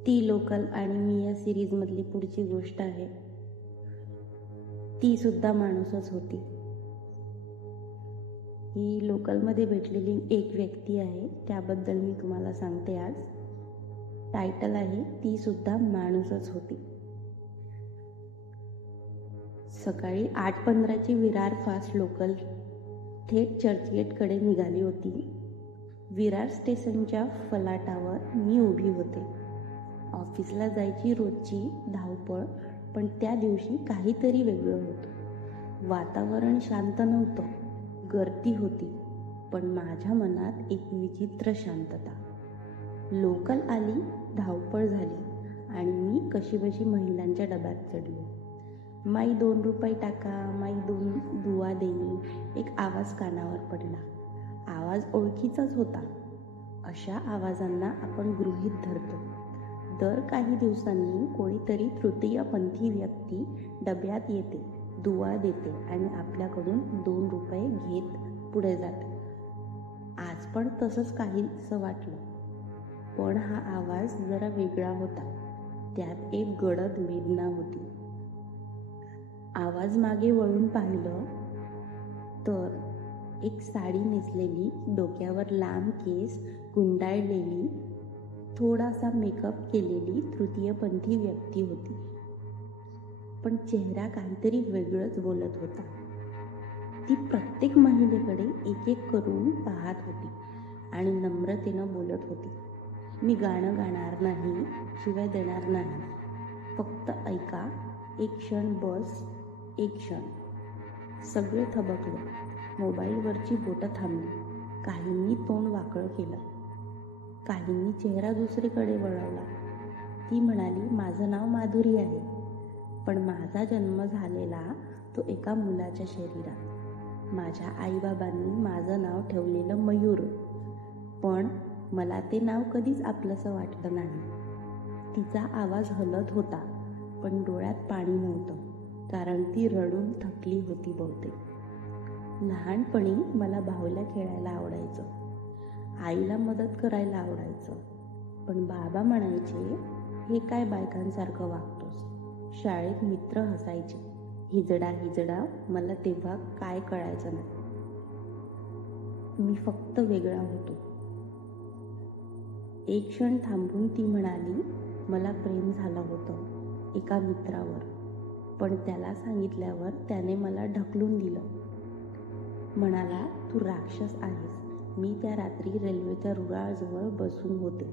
ती लोकल आणि मी या सिरीजमधली पुढची गोष्ट आहे. ती सुद्धा माणूसच होती. ही लोकलमध्ये भेटलेली एक व्यक्ती आहे, त्याबद्दल मी तुम्हाला सांगते आज. टायटल आहे ती सुद्धा माणूसच होती. सकाळी 8:15ची विरार फास्ट लोकल थेट चर्चगेटकडे निघाली होती. विरार स्टेशनच्या फलाटावर मी उभी होते. ऑफिसला जायची रोजची धावपळ, पण त्या दिवशी काहीतरी वेगळं होतं. वातावरण शांत नव्हतं, गर्दी होती, पण माझ्या मनात एक विचित्र शांतता. लोकल आली, धावपळ झाली आणि मी कशीबशी महिलांच्या डब्यात चढले. माई 2 रुपये टाका, माई 2 दुवा देई, एक आवाज कानावर पडला. आवाज ओळखीचाच होता. अशा आवाजांना आपण गृहीत धरतो. दर काही दिवसांनी कोणीतरी तृतीयपंथी व्यक्ती डब्यात येते, दुवा देते आणि आपल्याकडून 2 रुपये घेत पुढे जाते. आज पण तसंच काहीसं वाटलं, पण हा आवाज जरा वेगळा होता. त्यात एक गडद वेदना होती. आवाज मागे वळून पाहिलं तर एक साडी नेसलेली, डोक्यावर लांब केस गुंडाळलेली, थोडासा मेकअप केलेली तृतीयपंथी व्यक्ती होती. पण चेहरा काहीतरी वेगळंच बोलत होता. ती प्रत्येक महिलेकडे एक एक करून पाहत होती आणि नम्रतेनं बोलत होती. मी गाणं गाणार नाही, शिवाय देणार नाही, फक्त ऐका, एक क्षण बस, एक क्षण. सगळे थबकले. मोबाईलवरची बोटं थांबली. काहींनी तोंड वाकळं केलं, काहींनी चेहरा दुसरीकडे वळवला. ती म्हणाली, माझं नाव माधुरी आहे, पण माझा जन्म झालेला तो एका मुलाच्या शरीरात. माझ्या आईबाबांनी माझं नाव ठेवलेलं मयूर, पण मला ते नाव कधीच आपलंसं वाटलं नाही. तिचा आवाज हलत होता, पण डोळ्यात पाणी नव्हतं, कारण ती रडून थकली होती बहुतेक. लहानपणी मला बाहुल्या खेळायला आवडायचं, आईला मदत करायला आवडायचं, पण बाबा म्हणायचे, हे काय बायकांसारखं वागतोस. शाळेत मित्र हसायचे. हिजडा, मला तेव्हा काय कळायचं नाही. मी फक्त वेगळा होतो. एक क्षण थांबून ती म्हणाली, मला प्रेम झालं होतं एका मित्रावर, पण त्याला सांगितल्यावर त्याने मला ढकलून दिलं. म्हणाला, तू राक्षस आहेस. मी त्या रात्री रेल्वेच्या रुळाजवळ बसून होते.